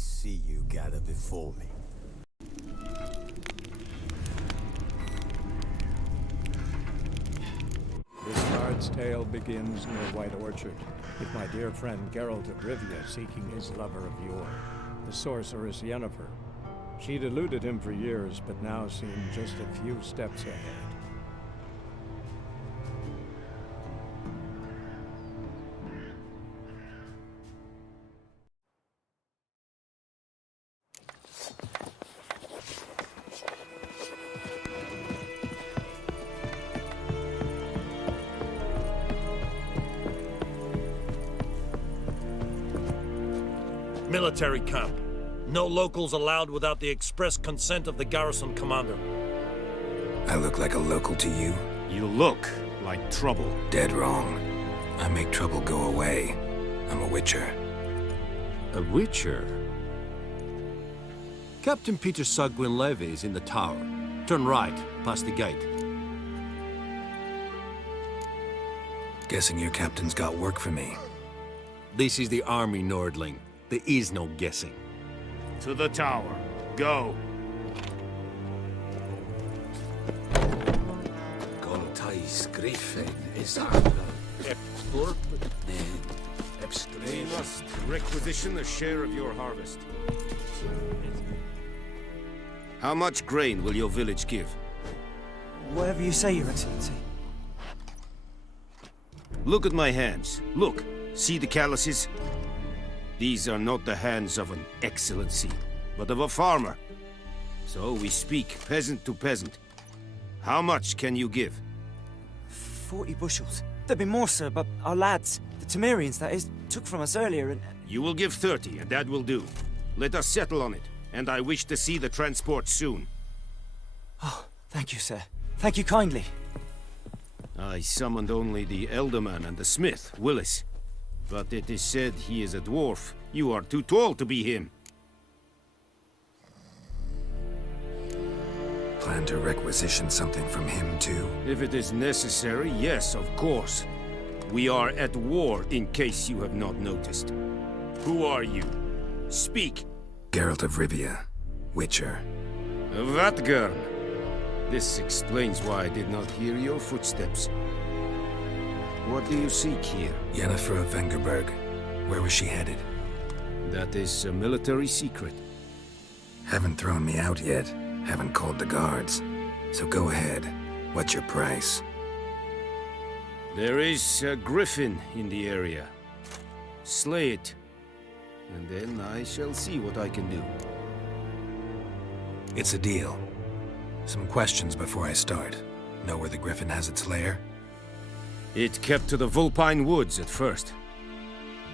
see you gather before me. This bard's tale begins near White Orchard, with my dear friend Geralt of Rivia seeking his lover of yore, the sorceress Yennefer. She'd eluded him for years, but now seemed just a few steps ahead. Military camp. No locals allowed without the express consent of the garrison commander. I look like a local to you? You look like trouble. Dead wrong. I make trouble go away. I'm a witcher. A witcher? Captain Peter Saar Gwynleve is in the tower. Turn right, past the gate. Guessing your captain's got work for me. This is the army, Nordling. There is no guessing. To the tower. Go. Goltais Griffin is We must requisition a share of your harvest. How much grain will your village give? Whatever you say, Your Excellency. Look at my hands. Look. See the calluses? These are not the hands of an excellency, but of a farmer. So we speak peasant to peasant. How much can you give? 40 bushels. There'd be more, sir, but our lads, the Temerians, that is, took from us earlier and... You will give 30, and that will do. Let us settle on it, and I wish to see the transport soon. Oh, thank you, sir. Thank you kindly. I summoned only the Elderman and the smith, Willis. But it is said he is a dwarf. You are too tall to be him. Plan to requisition something from him, too? If it is necessary, yes, of course. We are at war, in case you have not noticed. Who are you? Speak. Geralt of Rivia, Witcher. Vatgern. This explains why I did not hear your footsteps. What do you seek here? Yennefer of Vengerberg. Where was she headed? That is a military secret. Haven't thrown me out yet. Haven't called the guards. So go ahead. What's your price? There is a griffin in the area. Slay it. And then I shall see what I can do. It's a deal. Some questions before I start. Know where the griffin has its lair? It kept to the Vulpine Woods at first.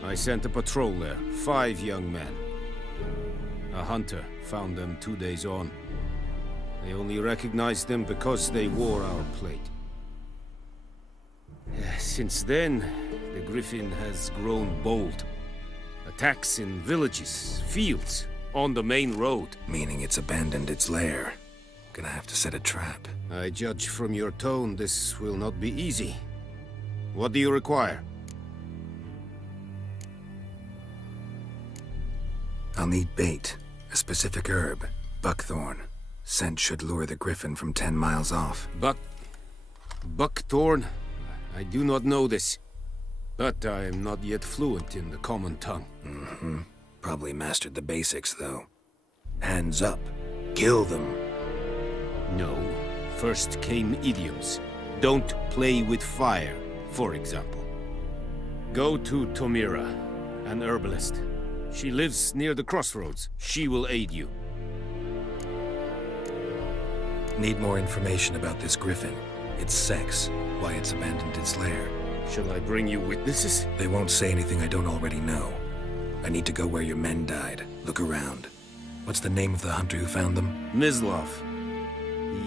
I sent a patrol there, 5 young men. A hunter found them 2 days on. They only recognized them because they wore our plate. Since then, the griffin has grown bold. Attacks in villages, fields, on the main road. Meaning it's abandoned its lair. Gonna have to set a trap. I judge from your tone this will not be easy. What do you require? I'll need bait. A specific herb. Buckthorn. Scent should lure the griffin from 10 miles off. Buckthorn? I do not know this. But I am not yet fluent in the common tongue. Mm-hmm. Probably mastered the basics, though. Hands up. Kill them. No. First came idioms. Don't play with fire, for example. Go to Tomira, an herbalist. She lives near the crossroads. She will aid you. Need more information about this griffin. Its sex, why it's abandoned its lair. Shall I bring you witnesses? They won't say anything I don't already know. I need to go where your men died. Look around. What's the name of the hunter who found them? Mislav.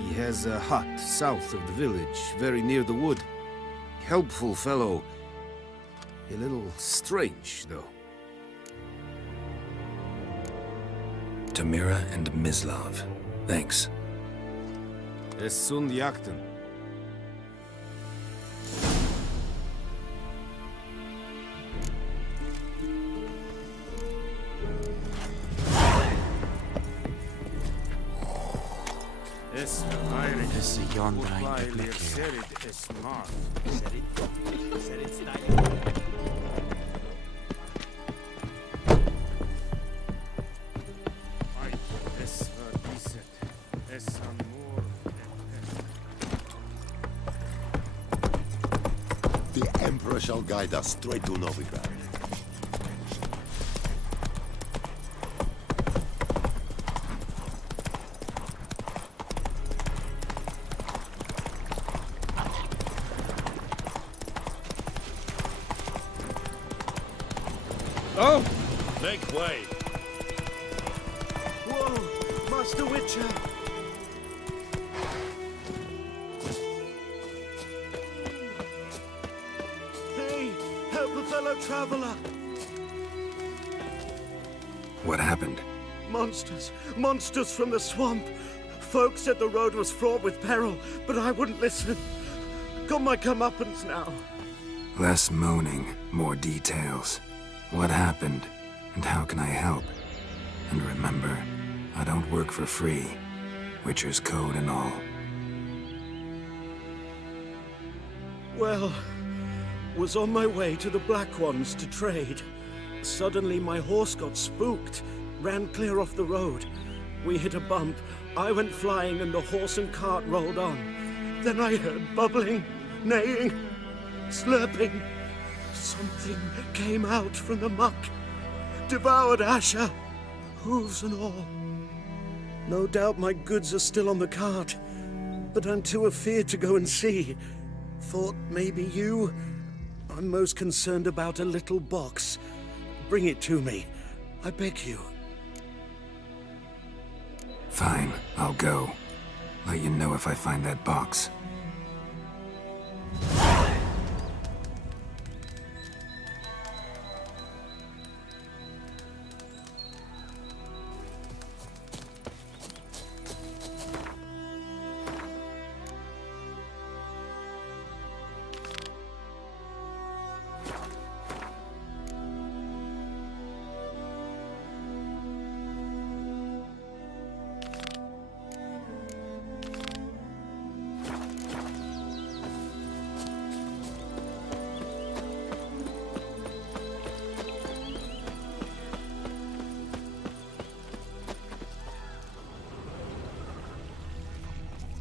He has a hut south of the village, very near the wood. Helpful fellow. A little strange, though. Tomira and Mislav. Thanks. Es sunt jakten. This is Yondrain de Blikia. The Emperor shall guide us straight to Novigrad. Oh! Make way. Whoa! Master Witcher! Hey, help a fellow traveler! What happened? Monsters from the swamp. Folks said the road was fraught with peril, but I wouldn't listen. Got my comeuppance now. Less moaning, more details. What happened, and how can I help? And remember, I don't work for free. Witcher's code and all. Well, was on my way to the Black Ones to trade. Suddenly my horse got spooked, ran clear off the road. We hit a bump, I went flying and the horse and cart rolled on. Then I heard bubbling, neighing, slurping. Something came out from the muck, devoured Asher, hooves and all. No doubt my goods are still on the cart, but I'm too afeard to go and see. Thought maybe you. I'm most concerned about a little box. Bring it to me, I beg you. Fine, I'll go. Let you know if I find that box.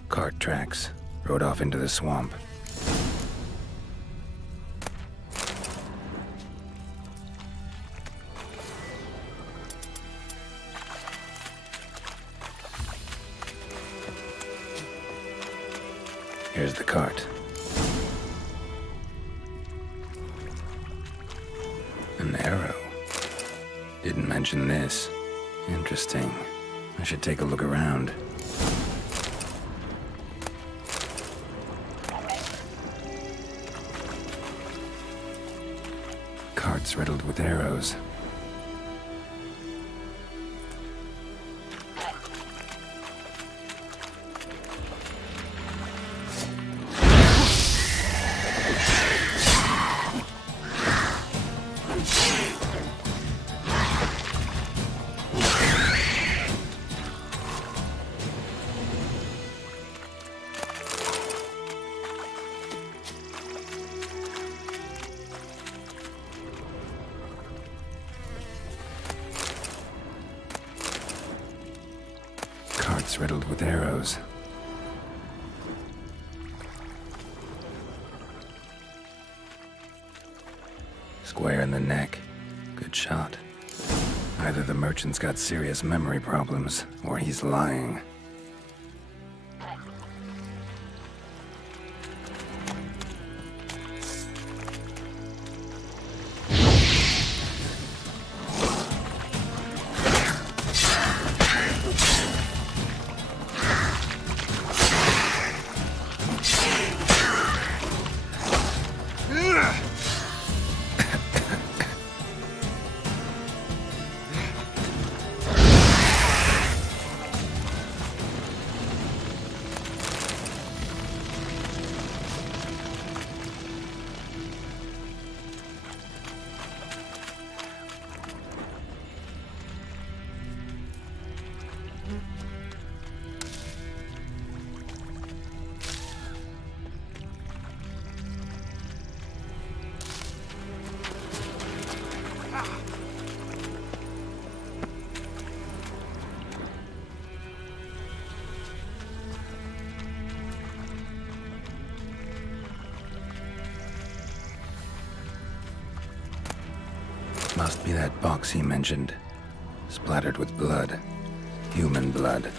Cart tracks. Rode off into the swamp. Here's the cart. An arrow. Didn't mention this. Interesting. I should take a look around. Carts riddled with arrows. Carts riddled with arrows. Square in the neck. Good shot. Either the merchant's got serious memory problems, or he's lying. Must be that box he mentioned. Splattered with blood. Human blood.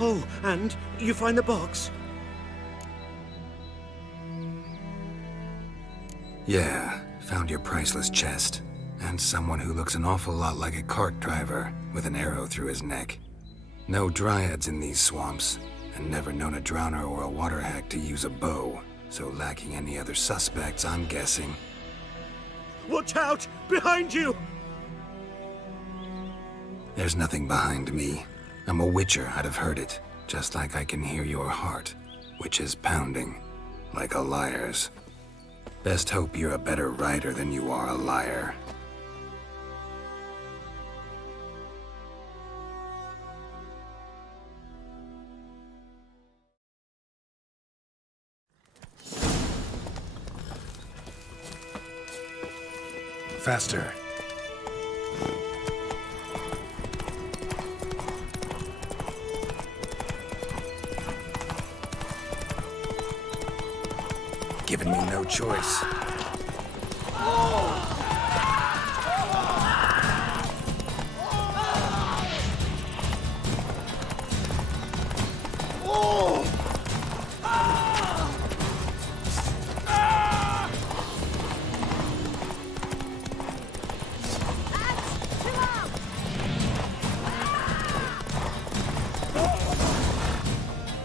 Oh, and you find the box? Yeah, found your priceless chest. And someone who looks an awful lot like a cart driver, with an arrow through his neck. No dryads in these swamps, and never known a drowner or a water hack to use a bow, so lacking any other suspects, I'm guessing. Watch out! Behind you! There's nothing behind me. I'm a witcher, I'd have heard it, just like I can hear your heart, which is pounding, like a liar's. Best hope you're a better writer than you are a liar. Faster. Giving me no choice.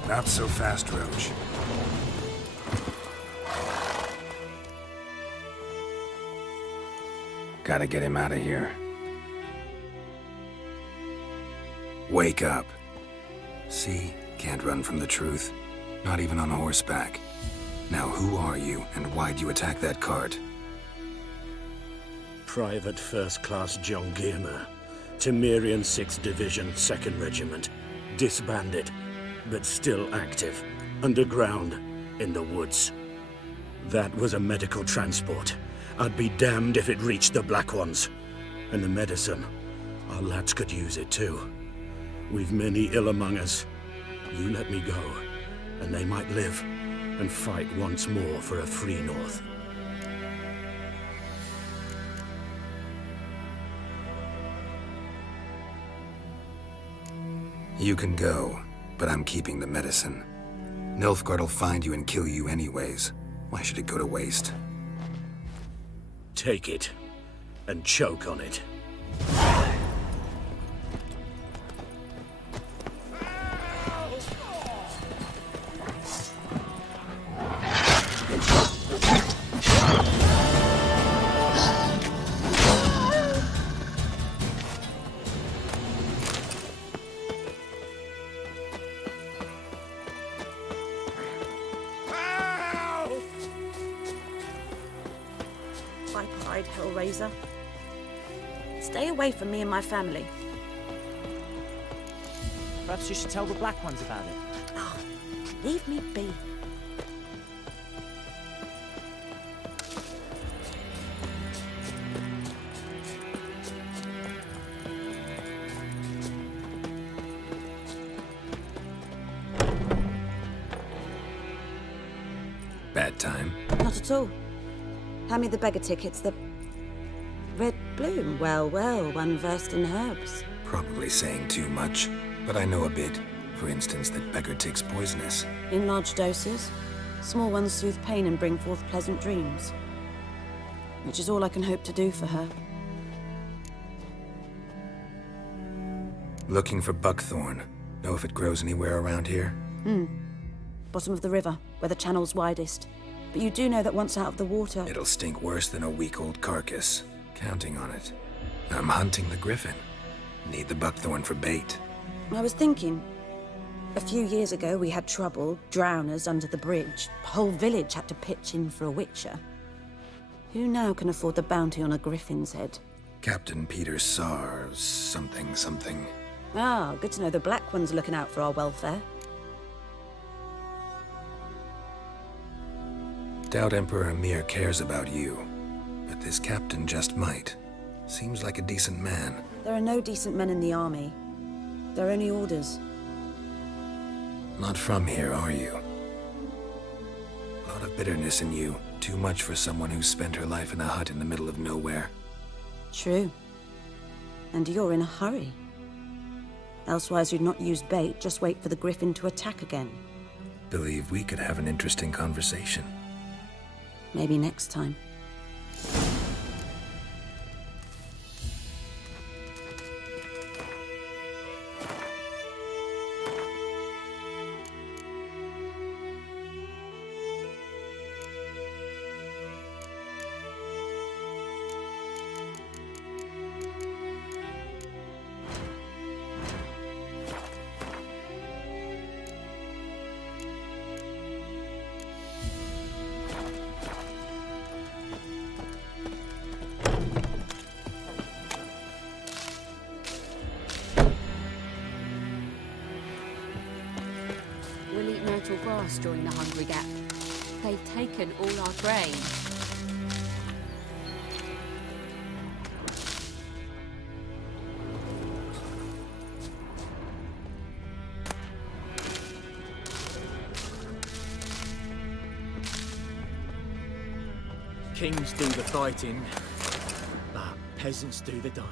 Not so fast, Roach. Gotta get him out of here. Wake up. See? Can't run from the truth. Not even on horseback. Now who are you, and why'd you attack that cart? Private First Class John Giermer, Temerian 6th Division, 2nd Regiment. Disbanded, but still active. Underground, in the woods. That was a medical transport. I'd be damned if it reached the Black Ones. And the medicine, our lads could use it too. We've many ill among us. You let me go, and they might live, and fight once more for a free North. You can go, but I'm keeping the medicine. Nilfgaard'll find you and kill you anyways. Why should it go to waste? Take it, and choke on it. horrid Hellraiser. Stay away from me and my family. Perhaps you should tell the Black Ones about it. Oh, leave me be. Bad time. Not at all. Hand me the beggar tickets, the red bloom. Well, well, one versed in herbs. Probably saying too much, but I know a bit. For instance, that beggar tick's poisonous. In large doses. Small ones soothe pain and bring forth pleasant dreams. Which is all I can hope to do for her. Looking for buckthorn. Know if it grows anywhere around here? Bottom of the river, where the channel's widest. But you do know that once out of the water... It'll stink worse than a week-old carcass. Counting on it. I'm hunting the griffin. Need the buckthorn for bait. I was thinking... A few years ago, we had trouble, drowners under the bridge. The whole village had to pitch in for a witcher. Who now can afford the bounty on a griffin's head? Captain Peter Sar... something. Ah, good to know the Black One's looking out for our welfare. Doubt Emperor Emir cares about you. But this captain just might. Seems like a decent man. There are no decent men in the army. There are only orders. Not from here, are you? A lot of bitterness in you. Too much for someone who spent her life in a hut in the middle of nowhere. True. And you're in a hurry. Elsewise you'd not use bait, just wait for the griffin to attack again. Believe we could have an interesting conversation. Maybe next time. We'll eat myrtle grass during the Hungry Gap. They've taken all our grain. Kings do the fighting, but peasants do the dying.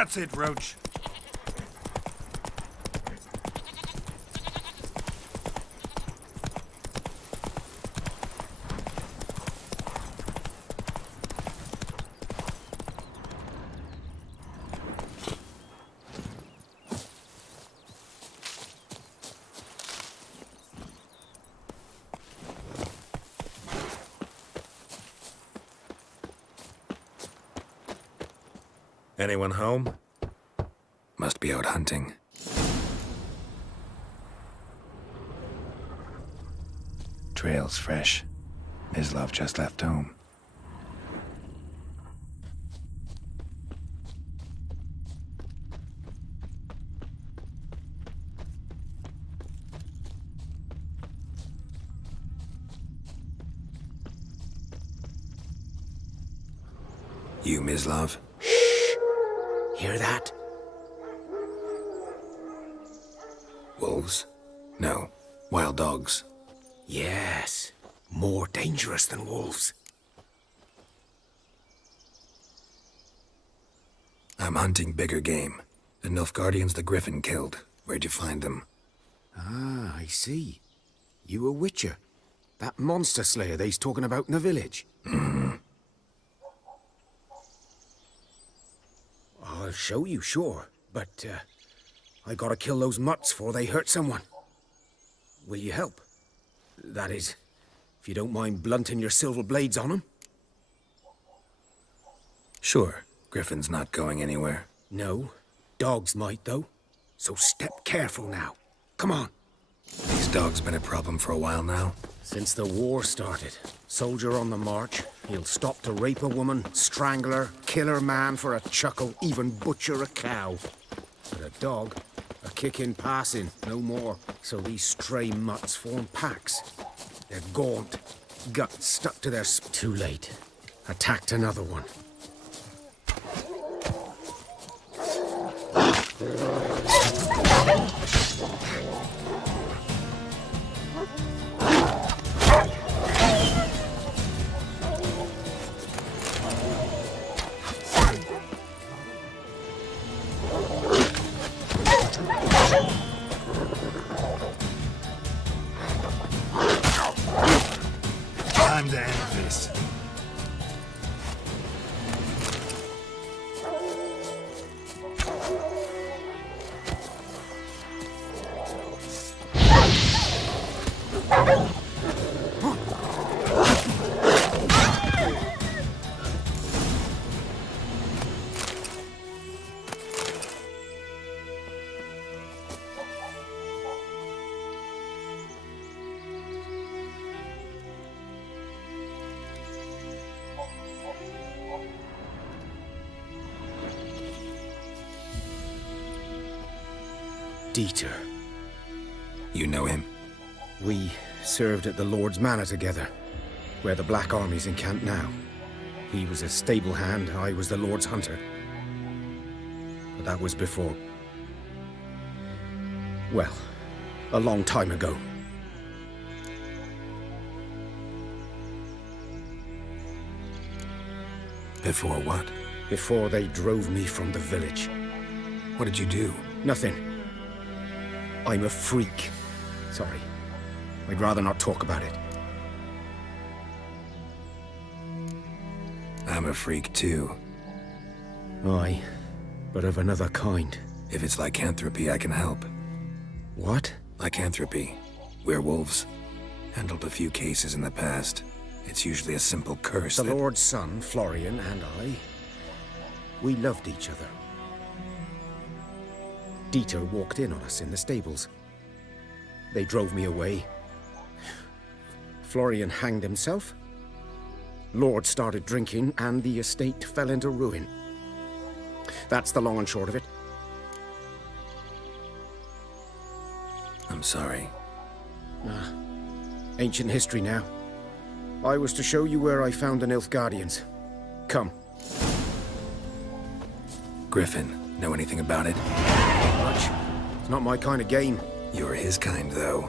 That's it, Roach. Anyone home? Must be out hunting. Trail's fresh. Mislav just left home. You, Mislav? Hear that? Wolves? No. Wild dogs. Yes. More dangerous than wolves. I'm hunting bigger game. The Nilfgaardians the Griffin killed. Where'd you find them? Ah, I see. You a witcher. That monster slayer they's talking about in the village. I'll show you, sure. But, I gotta kill those mutts before they hurt someone. Will you help? That is, if you don't mind blunting your silver blades on them. Sure. Griffin's not going anywhere. No. Dogs might, though. So step careful now. Come on. These dogs been a problem for a while now. Since the war started, soldier on the march, he'll stop to rape a woman, strangle her, kill her man for a chuckle, even butcher a cow. But a dog, a kick in passing, no more. So these stray mutts form packs. They're gaunt, guts stuck to their Too late. Attacked another one. Time to end this. Dieter. You know him? We served at the Lord's Manor together, where the Black Army's encamped now. He was a stable hand, I was the Lord's hunter. But that was before... well, a long time ago. Before what? Before they drove me from the village. What did you do? Nothing. I'm a freak. Sorry. I'd rather not talk about it. I'm a freak too. Aye, but of another kind. If it's lycanthropy, I can help. What? Lycanthropy. Werewolves. Handled a few cases in the past. It's usually a simple curse The that... Lord's son, Florian, and I, we loved each other. Dieter walked in on us in the stables. They drove me away. Florian hanged himself. Lord started drinking, and the estate fell into ruin. That's the long and short of it. I'm sorry. Ancient history now. I was to show you where I found the Nilfgaardians. Come. Griffin, know anything about it? Much. It's not my kind of game. You're his kind, though.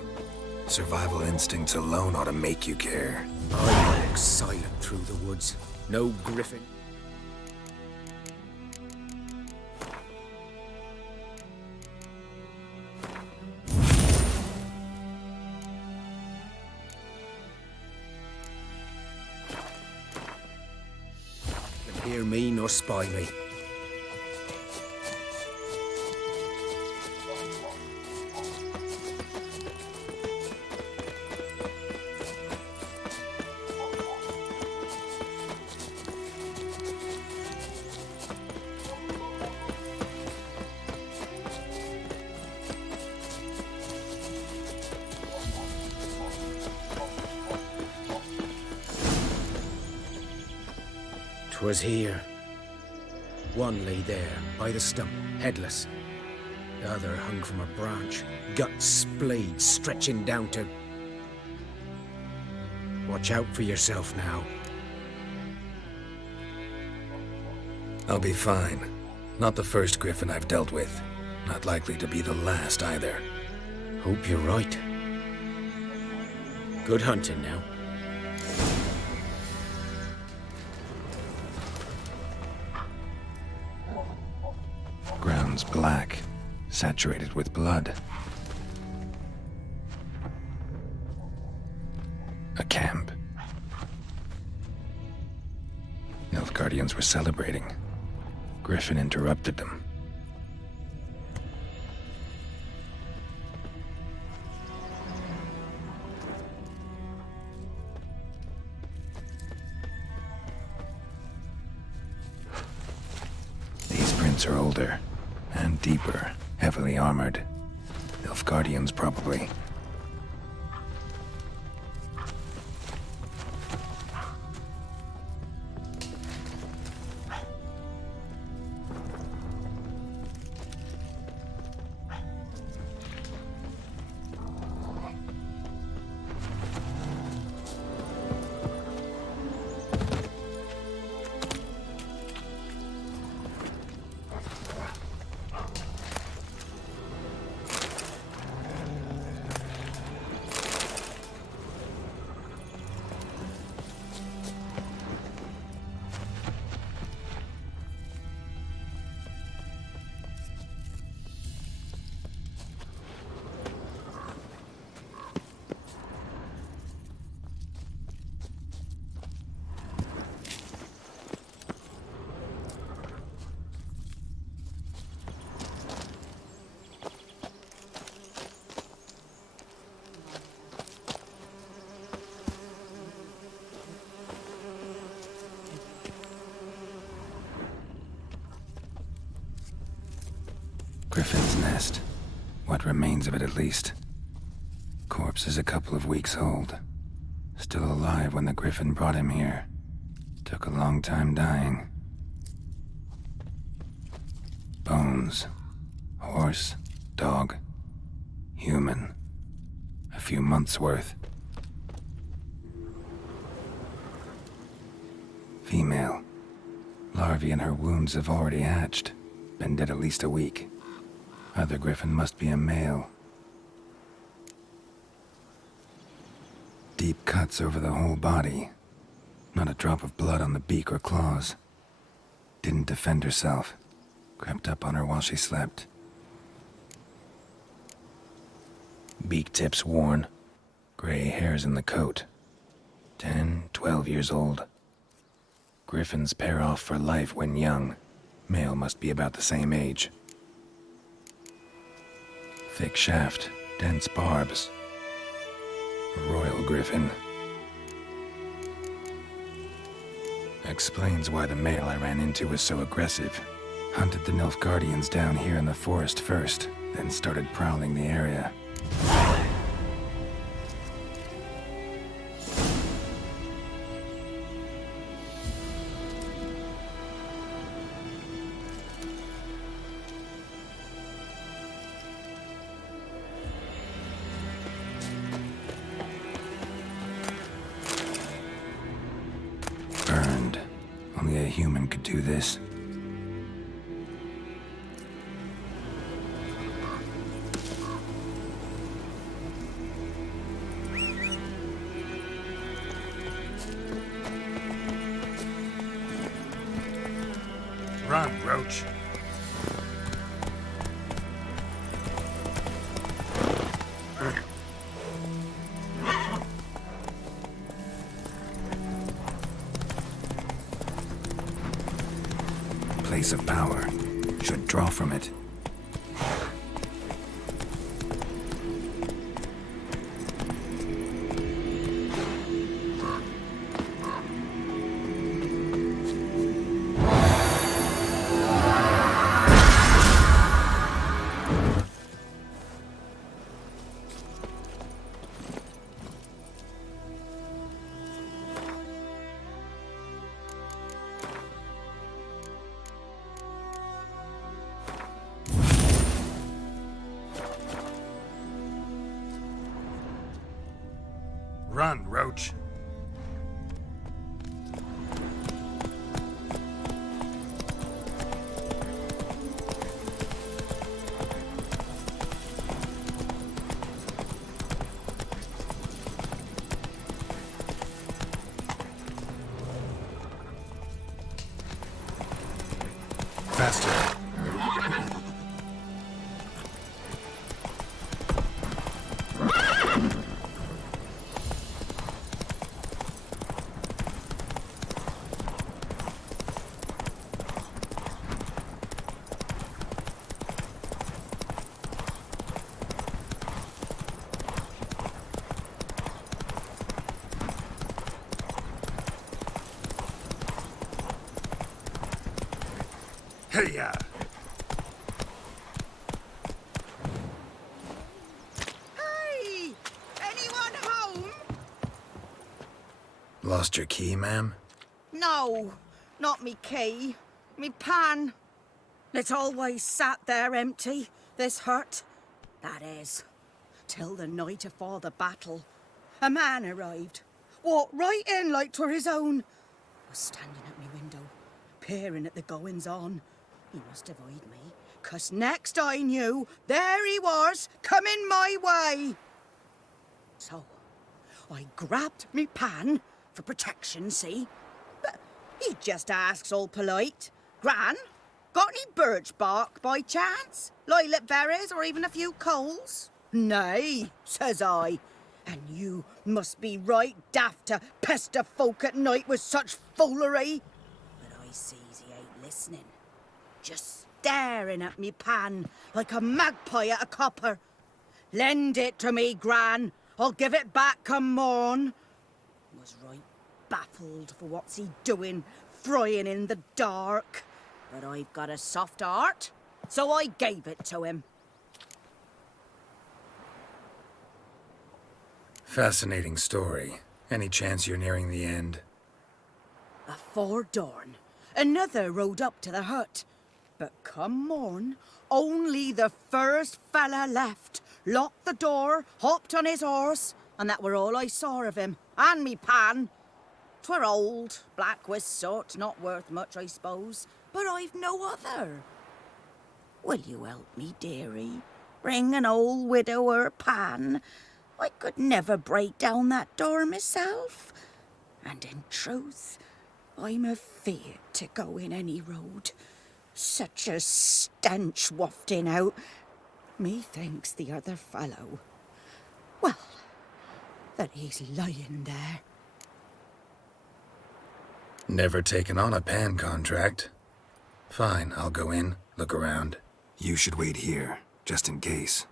Survival instincts alone ought to make you care. I walk silent through the woods. No Griffin. hear me nor spy me. Was here. One lay there, by the stump, headless. The other hung from a branch, guts splayed, stretching down to... Watch out for yourself now. I'll be fine. Not the first griffin I've dealt with. Not likely to be the last either. Hope you're right. Good hunting now. Ground's black, saturated with blood. A camp. Nilfgaardians were celebrating. Griffin interrupted them. These prints are older. And deeper, heavily armored. Nilfgaardians, probably. Griffin's nest. What remains of it, at least. Corpse is a couple of weeks old. Still alive when the Griffin brought him here. Took a long time dying. Bones. Horse. Dog. Human. A few months' worth. Female. Larvae in her wounds have already hatched. Been dead at least a week. Other Griffin must be a male. Deep cuts over the whole body. Not a drop of blood on the beak or claws. Didn't defend herself. Crept up on her while she slept. Beak tips worn. Gray hairs in the coat. 10, 12 years old. Griffins pair off for life when young. Male must be about the same age. Thick shaft, dense barbs. A royal griffin. Explains why the male I ran into was so aggressive. Hunted the Nilfgaardians down here in the forest first, then started prowling the area. Burned. Only a human could do this. Run, Roach. place of power. Should draw from it. Run, Roach. Faster. Hey-ya! Hey! Anyone home? Lost your key, ma'am? No, not me key. Me pan. It's always sat there empty, this hut. That is, till the night afore the battle. A man arrived, walked right in like 'twere his own. Was standing at me window, peering at the goings-on. He must have eyed me, 'cause next I knew, there he was, coming my way. So, I grabbed me pan, for protection, see? But he just asks all polite, Gran, got any birch bark by chance? Lilac berries or even a few coals? Nay, says I. And you must be right daft to pester folk at night with such foolery. But I sees he ain't listening. Just staring at me pan like a magpie at a copper. Lend it to me, Gran. I'll give it back come morn. Was right baffled for what's he doing, frying in the dark. But I've got a soft heart, so I gave it to him. Fascinating story. Any chance you're nearing the end? Afore dawn, another rode up to the hut. But come morn, only the first fella left, locked the door, hopped on his horse, and that were all I saw of him, and me pan. 'Twere old, black with soot, not worth much, I suppose, but I've no other. Will you help me, dearie? Bring an old widower pan? I could never break down that door myself. And in truth, I'm afeard to go in any road. Such a stench wafting out. Methinks the other fellow, well, that he's lying there. Never taken on a pan contract. Fine, I'll go in, look around. You should wait here, just in case.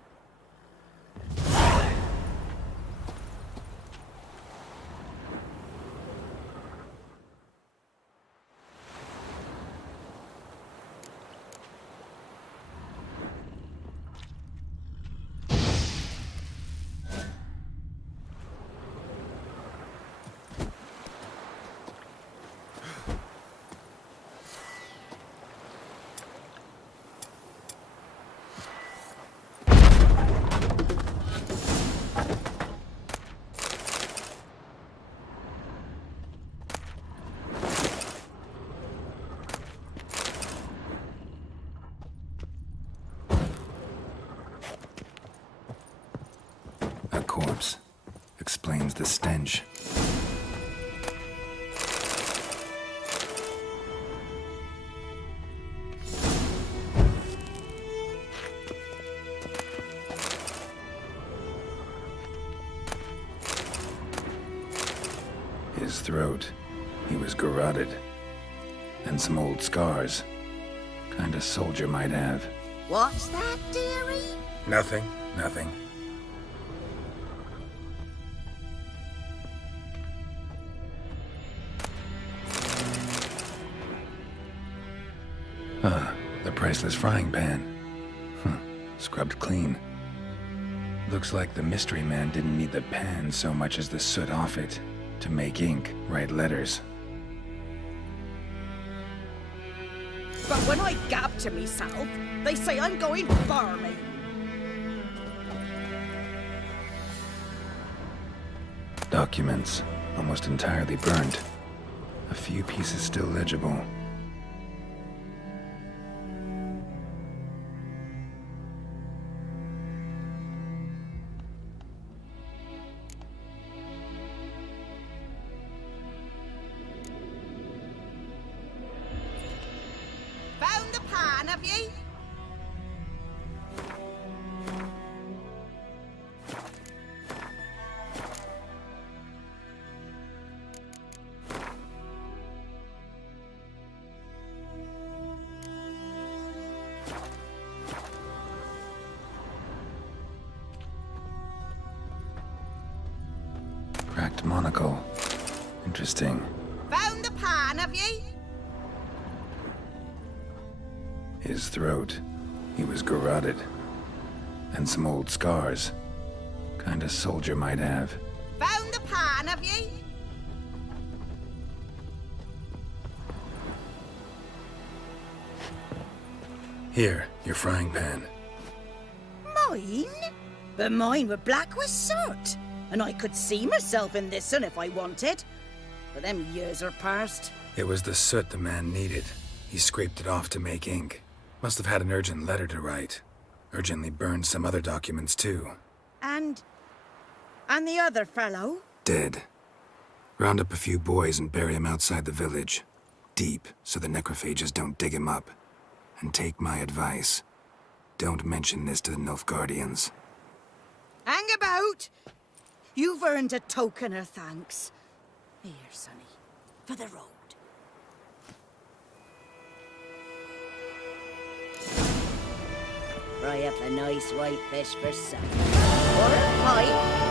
A corpse. Explains the stench. His throat. He was garroted. And some old scars. Kind of soldier might have. What's that, dearie? Nothing, nothing. The priceless frying pan. Scrubbed clean. Looks like the mystery man didn't need the pan so much as the soot off it to make ink, write letters. But when I gab to myself, they say I'm going farming. Documents, almost entirely burned. A few pieces still legible. Found the pan, have ye? Cracked monocle. Interesting. Found the pan, have ye? His throat. He was garroted. And some old scars. Kind of soldier might have. Found the pan, have ye? Here, your frying pan. Mine? But mine were black with soot. And I could see myself in this one if I wanted. But them years are past. It was the soot the man needed. He scraped it off to make ink. Must have had an urgent letter to write. Urgently burned some other documents too. And the other fellow? Dead. Round up a few boys and bury him outside the village. Deep, so the necrophages don't dig him up. And take my advice. Don't mention this to the Nilfgaardians. Hang about! You've earned a token of thanks. Here, sonny, for the road. Fry up a nice white fish for supper. Or a pie.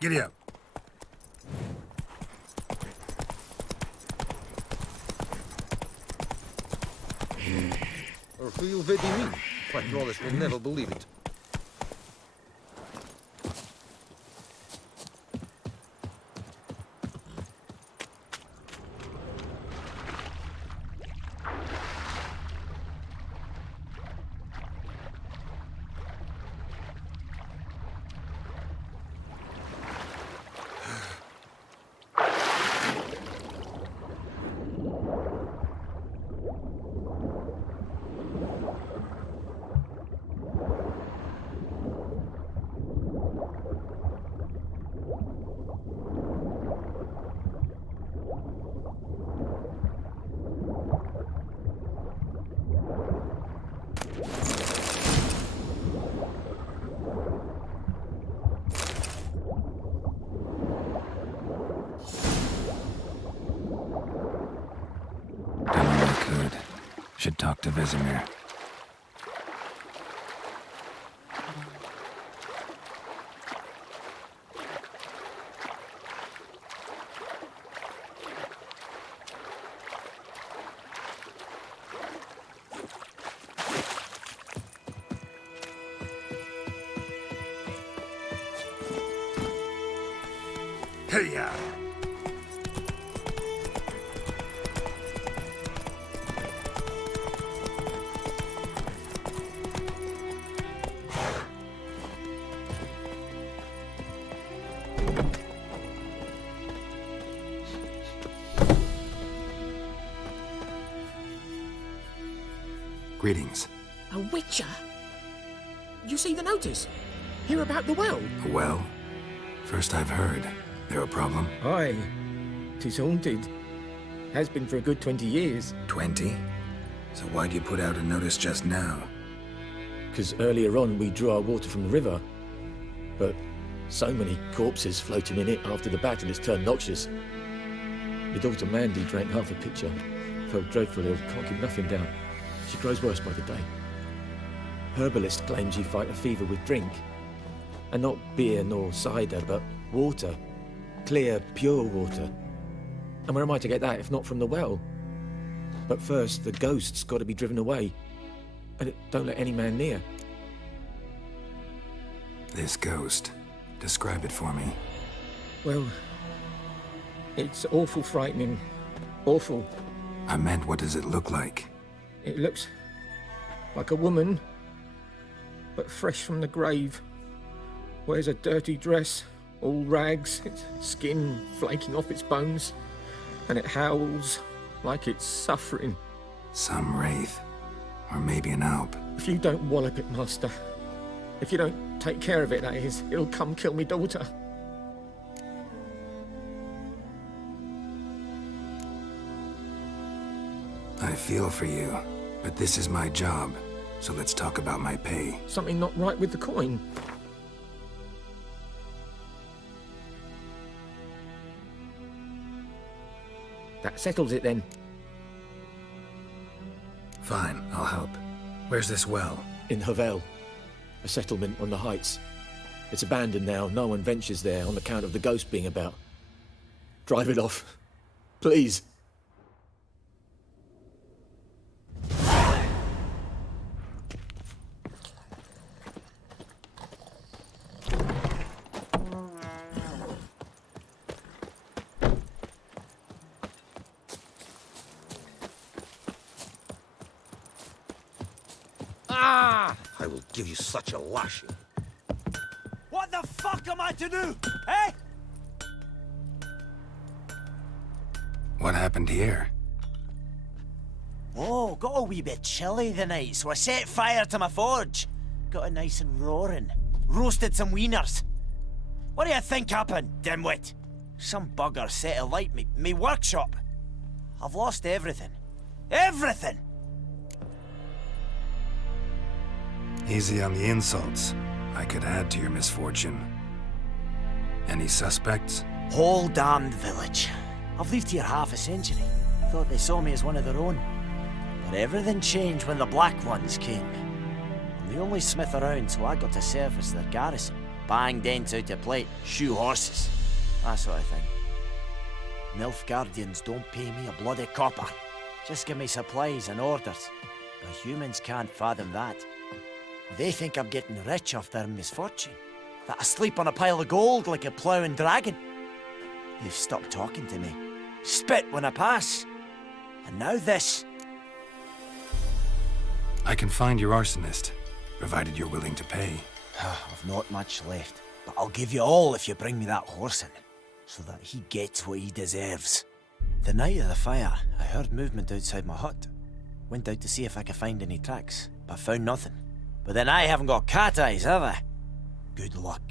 Giddy up. Or who you vedi me? Patrolis will never believe it. Should talk to Vesemir. Hey-ya! Greetings. A witcher? You see the notice? Hear about the well? A well? First I've heard. There a problem? Aye. 'Tis haunted. Has been for a good 20 years. 20? So why'd you put out a notice just now? 'Cause earlier on we drew our water from the river. But so many corpses floating in it after the battle it's turned noxious. My daughter Mandy drank half a pitcher. Felt dreadful ill, can't keep nothing down. She grows worse by the day. Herbalist claims you fight a fever with drink. And not beer nor cider, but water. Clear, pure water. And where am I to get that if not from the well? But first, the ghost's got to be driven away. And don't let any man near. This ghost. Describe it for me. Well, it's awful frightening. Awful. I meant, what does it look like? It looks like a woman, but fresh from the grave. Wears a dirty dress, all rags, its skin flaking off its bones, and it howls like it's suffering. Some wraith. Or maybe an alp. If you don't wallop it, Master, if you don't take care of it, that is, it'll come kill me daughter. I feel for you, but this is my job, so let's talk about my pay. Something not right with the coin. That settles it then. Fine, I'll help. Where's this well? In Havel, a settlement on the heights. It's abandoned now, no one ventures there on account of the ghost being about. Drive it off, please. I will give you such a lashing. What the fuck am I to do, eh? What happened here? Oh, got a wee bit chilly the night, so I set fire to my forge. Got it nice and roaring. Roasted some wieners. What do you think happened, dimwit? Some bugger set alight me workshop. I've lost everything. Everything! Easy on the insults. I could add to your misfortune. Any suspects? Whole damned village. I've lived here half a century. Thought they saw me as one of their own. But everything changed when the Black Ones came. I'm the only smith around, so I got to service their garrison. bang dents out of plate, shoe horses, that sort of thing. Nilfgaardians don't pay me a bloody copper. Just give me supplies and orders. But humans can't fathom that. They think I'm getting rich off their misfortune. That I sleep on a pile of gold like a ploughing dragon. They've stopped talking to me. Spit when I pass. And now this. I can find your arsonist, provided you're willing to pay. I've not much left, but I'll give you all if you bring me that horse in, so that he gets what he deserves. The night of the fire, I heard movement outside my hut. Went out to see if I could find any tracks, but found nothing. But then I haven't got cat eyes, have I? Good luck.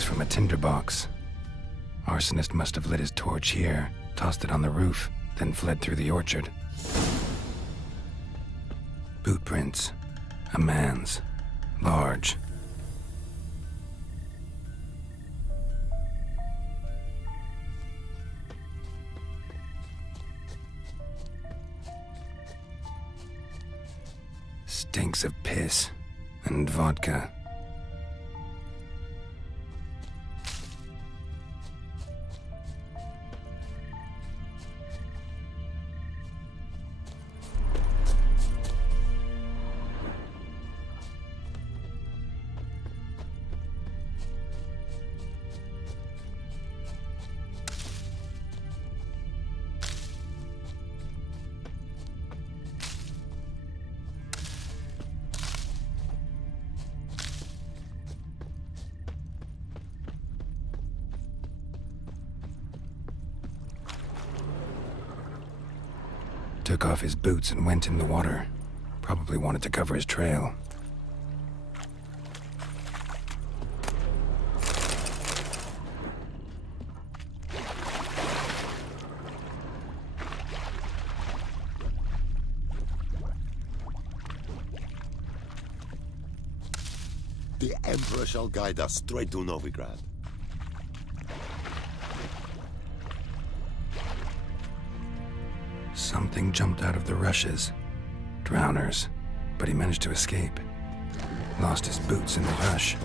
From a tinderbox. Arsonist must have lit his torch here, tossed it on the roof, then fled through the orchard. Boot prints. A man's. Large. Stinks of piss and vodka. Took off his boots and went in the water. Probably wanted to cover his trail. The Emperor shall guide us straight to Novigrad. Something jumped out of the rushes. Drowners. But he managed to escape. Lost his boots in the rush.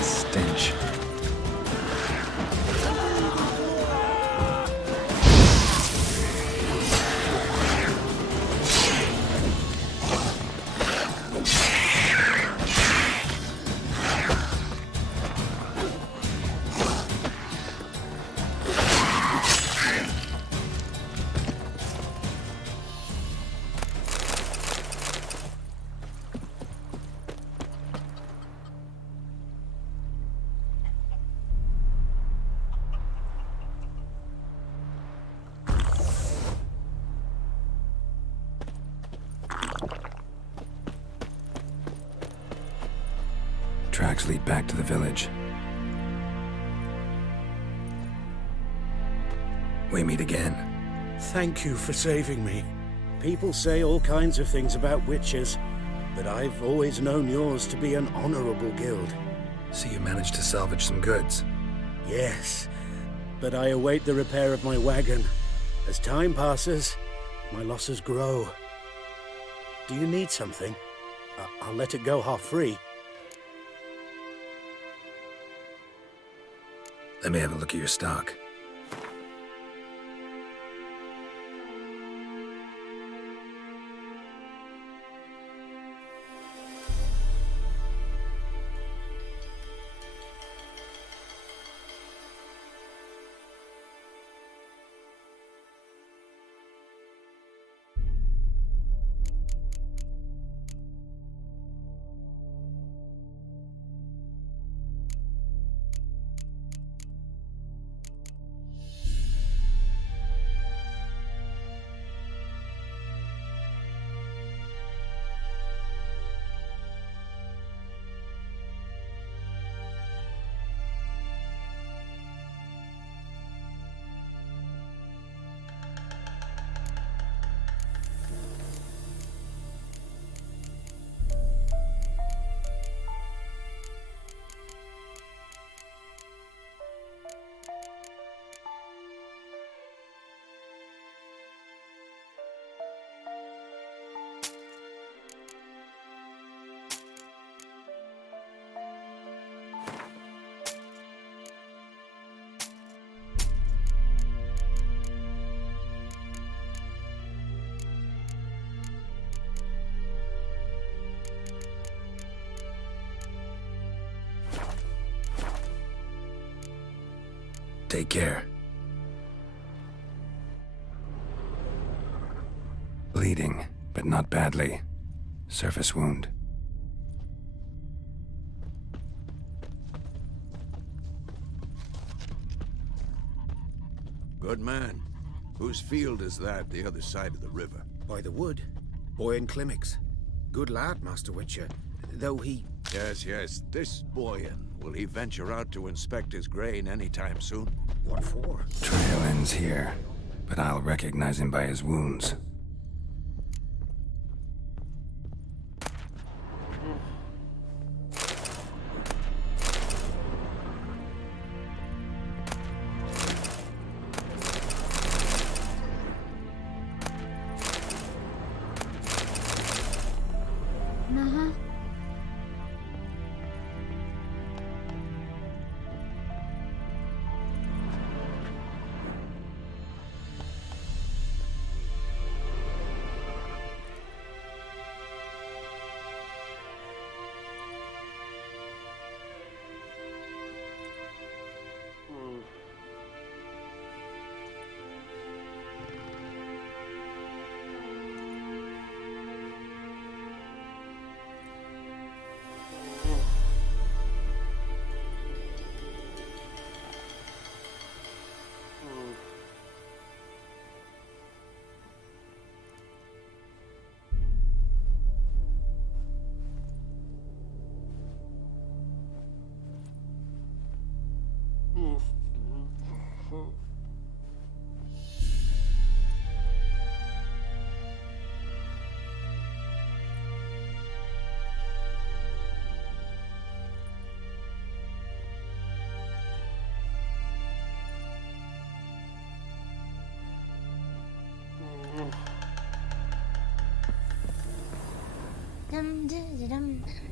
Stench. Tracks lead back to the village. We meet again. Thank you for saving me. People say all kinds of things about witches, but I've always known yours to be an honorable guild. So you managed to salvage some goods? Yes, but I await the repair of my wagon. As time passes, my losses grow. Do you need something? I'll let it go half-free. Let me have a look at your stock. Take care. Bleeding, but not badly. Surface wound. Good man. Whose field is that, the other side of the river? By the wood. Boyan Klimmix. Good lad, Master Witcher. Though he... Yes. This Boyan. Will he venture out to inspect his grain anytime soon? What for? Trail ends here, but I'll recognize him by his wounds.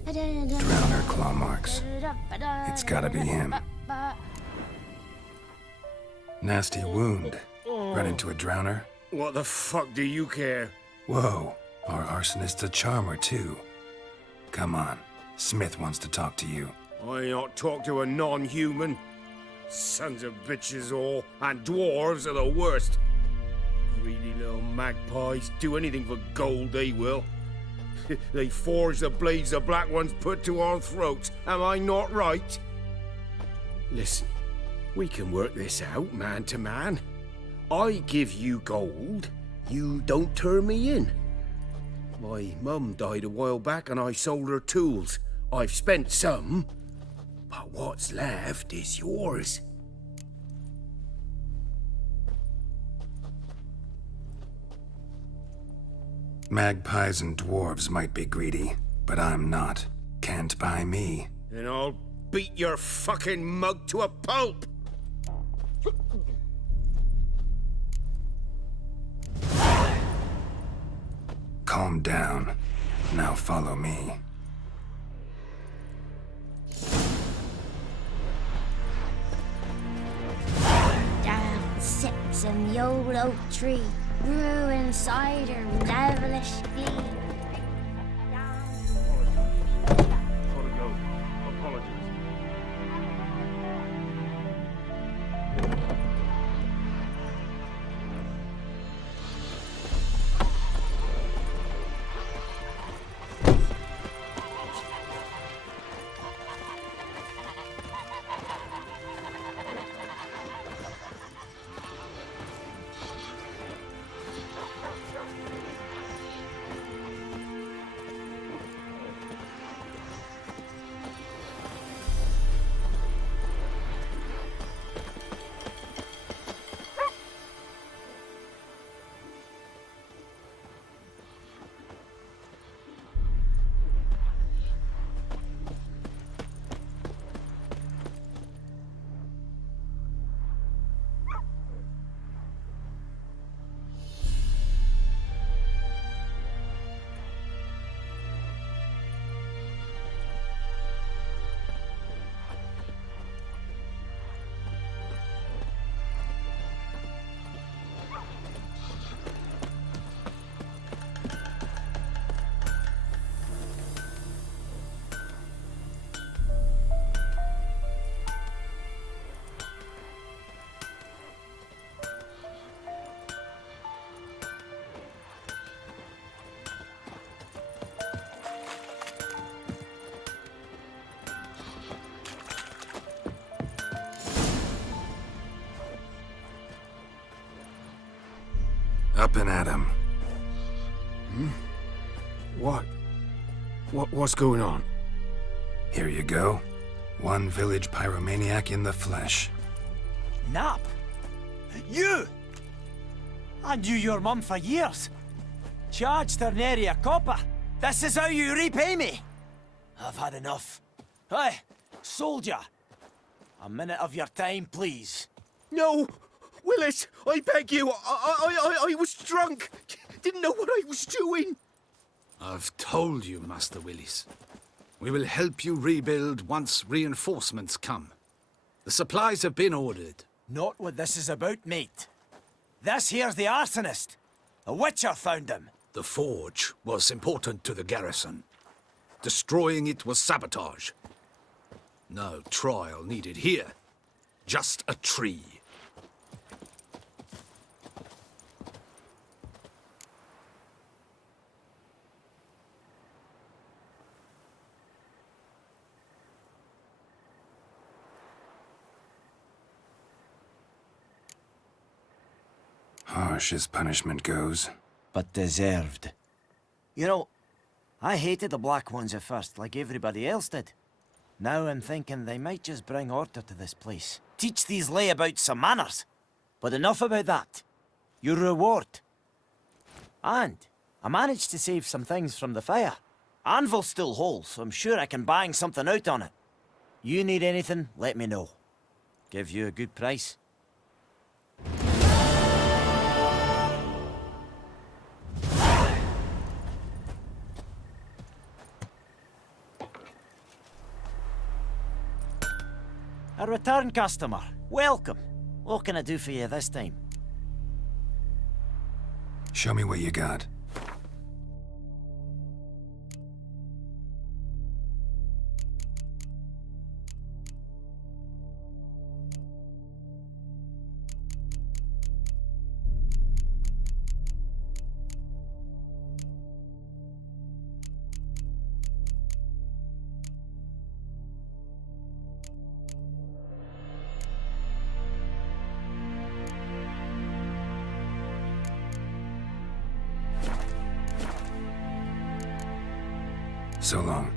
Drowner claw marks. It's gotta be him. Nasty wound. Run into a drowner? What the fuck do you care? Whoa, our arsonist's a charmer too. Come on, Smith wants to talk to you. I ain't not talk to a non-human. Sons of bitches all, and dwarves are the worst. Greedy little magpies, do anything for gold they will. They forge the blades the Black Ones put to our throats, am I not right? Listen, we can work this out man to man. I give you gold, you don't turn me in. My mum died a while back and I sold her tools. I've spent some, but what's left is yours. Magpies and dwarves might be greedy, but I'm not. Can't buy me. Then I'll beat your fucking mug to a pulp! Calm down. Now follow me. Down sits in the old oak tree, grew inside her with devilish glee. Up and at him. What's going on? Here you go. One village pyromaniac in the flesh. Nap? You? I knew your mum for years. Charged her nary a copper. This is how you repay me. I've had enough. Hey, soldier. A minute of your time, please. No! Willis, I beg you, I was drunk. Didn't know what I was doing. I've told you, Master Willis. We will help you rebuild once reinforcements come. The supplies have been ordered. Not what this is about, mate. This here's the arsonist. A witcher found him. The forge was important to the garrison. Destroying it was sabotage. No trial needed here. Just a tree. Harsh as punishment goes. But deserved. You know, I hated the Black Ones at first, like everybody else did. Now I'm thinking they might just bring order to this place. Teach these layabouts some manners. But enough about that. Your reward. And I managed to save some things from the fire. Anvil's still whole, so I'm sure I can bang something out on it. You need anything, let me know. Give you a good price. A return customer. Welcome. What can I do for you this time? Show me what you got. So long.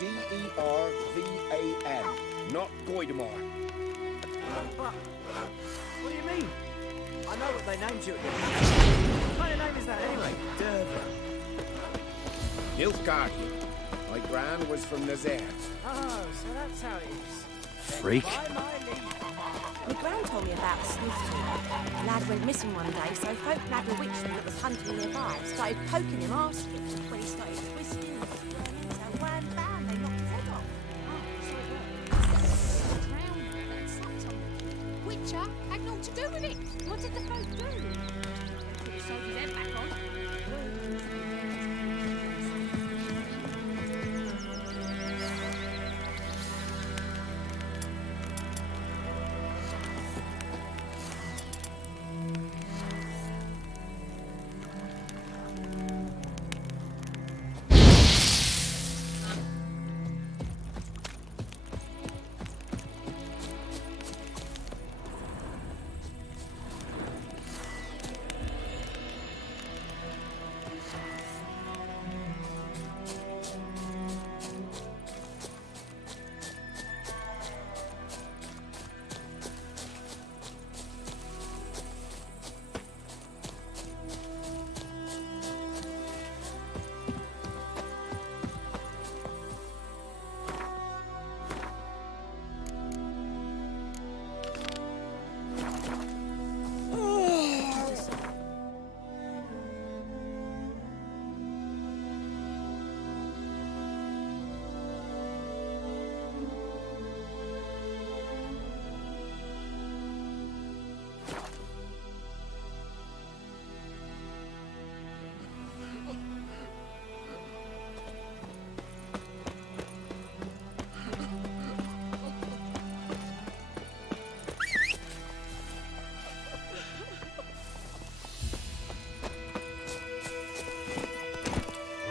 D-E-R-V-A-N, not Goidemar. What do you mean? I know what they named you. What kind of name is that anyway? Dervla. Nilfgaard. My gran was from Nazaire. Oh, so that's how it is. Freak. My gran told me about a Swift. Lad went missing one day, so folk nabbed a witchman that was hunting nearby. Started poking him, asking him, when he started twisting and squirming. So wham bam, they knocked his head off. Witcher had naught to do with it. What did the folk do? They put the soldier's head back on.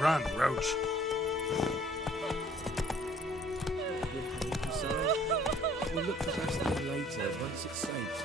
Run, Roach. We'll look for Bastille later, once it's safe.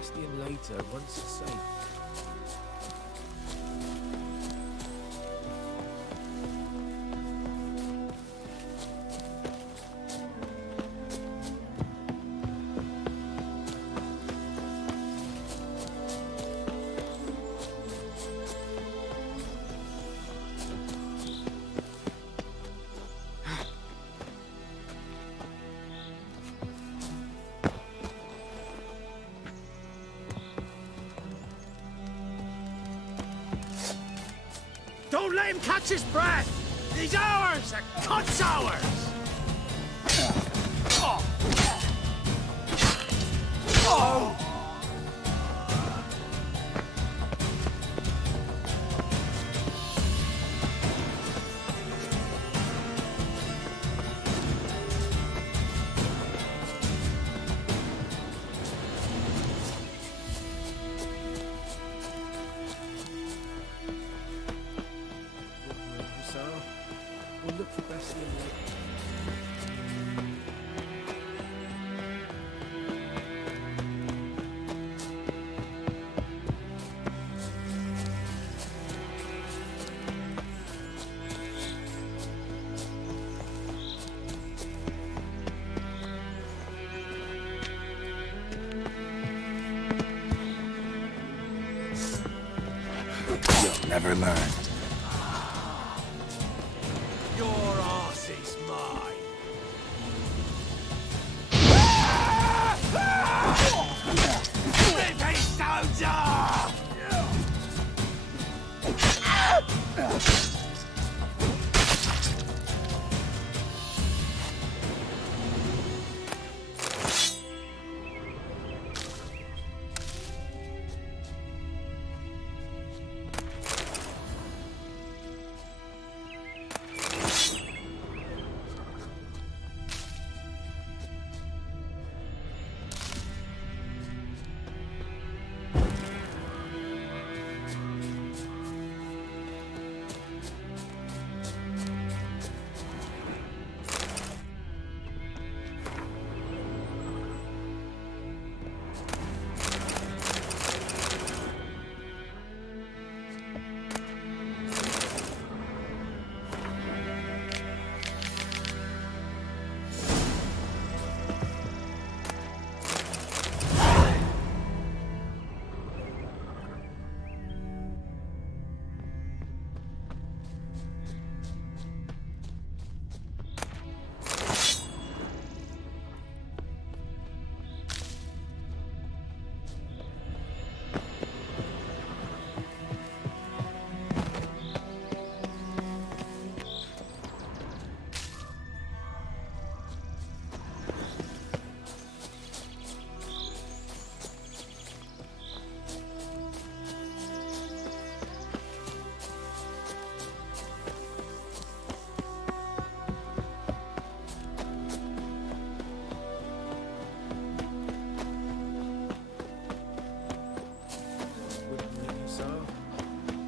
Bastion later, once it's safe. Don't let him catch his breath! He's ours! The cunt's ours! We'll look for Bastion later. You'll never learn. Your arse is mine. Rip his stones off!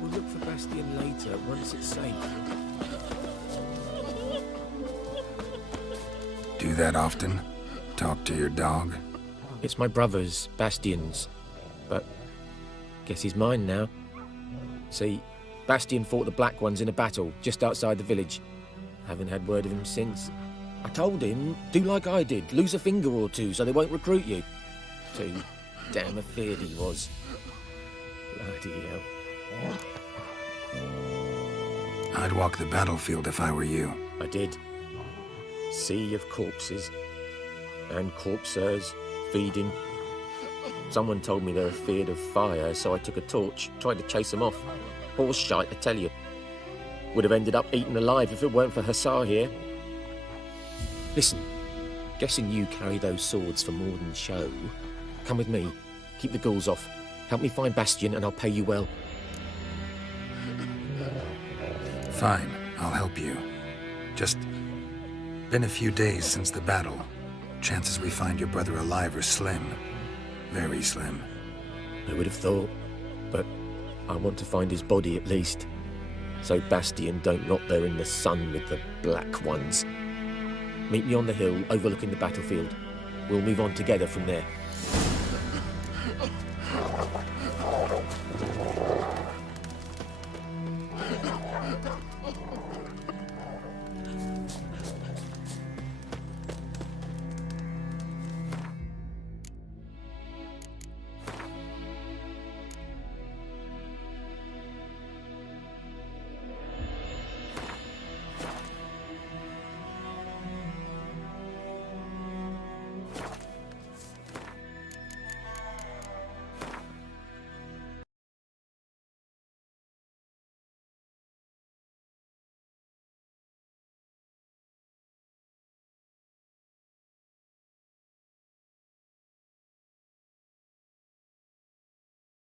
We'll look for Bastion later, once it's safe. Do that often? Talk to your dog? It's my brother's, Bastion's. But guess he's mine now. See, Bastion fought the Black Ones in a battle just outside the village. Haven't had word of him since. I told him, do like I did, lose a finger or two so they won't recruit you. Too damn afeard he was. Bloody hell. I'd walk the battlefield if I were you. I did. Sea of corpses. And corpsers feeding. Someone told me they're afeard of fire, so I took a torch, tried to chase them off. Horse shite, I tell you. Would have ended up eaten alive if it weren't for Hussar here. Listen, guessing you carry those swords for more than show. Come with me. Keep the ghouls off. Help me find Bastion and I'll pay you well. Fine, I'll help you. Just been a few days since the battle. Chances we find your brother alive are slim. Very slim. I would have thought, but I want to find his body at least. So Bastion don't rot there in the sun with the Black Ones. Meet me on the hill overlooking the battlefield. We'll move on together from there.